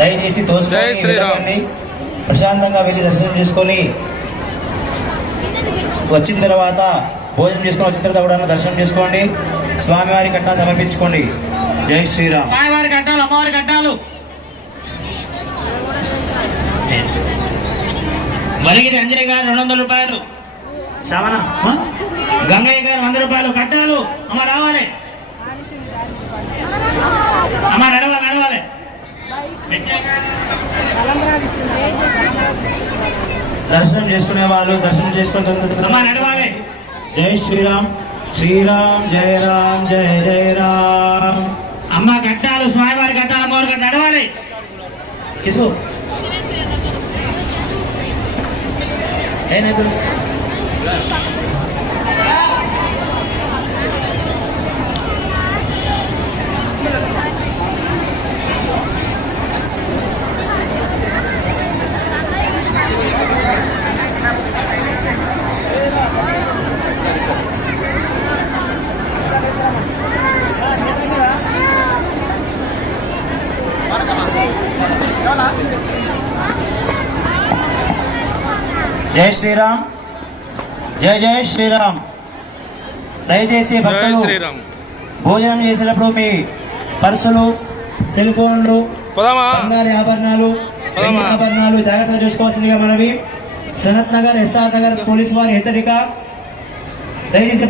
దయచేసి తోచుకోండి, ప్రశాంతంగా వెళ్ళి దర్శనం చేసుకొని వచ్చిన తర్వాత భోజనం చేసుకొని వచ్చిన తర్వాత కూడా దర్శనం చేసుకోండి. స్వామివారి కట్టాలు సమర్పించుకోండి. జై శ్రీరామ్. స్వామివారి కట్టాలు, అమ్మవారి కట్టాలు. వరిగిరి అంజలి గారు 200 రూపాయలు. శ్రవణ గంగయ్య గారు 100 రూపాయలు. కట్టాలు అమ్మ రావాలి, అమ్మ నడవాలి. దర్శనం చేసుకునే వాళ్ళు దర్శనం చేసుకుని అమ్మ నడవాలి. జై శ్రీరామ్. శ్రీరామ్ జయ రామ్ జయ జయ రామ్. అమ్మ కట్టాలు, స్వామివారి కట్టాలు, అమ్మవారి కట్టాలు నడవాలి. కిసు జై శ్రీరామ్. జై జై శ్రీరామ్. దయచేసి భక్తులు భోజనం చేసేటప్పుడు మీ పర్సులు, సెల్ ఫోన్లు, బంగారు ఆభరణాలు, జాగ్రత్తగా చూసుకోవాల్సిందిగా మనవి. సనత్ నగర్, ఎస్ఆర్ నగర్ పోలీసు వారి హెచ్చరిక. దయచేసి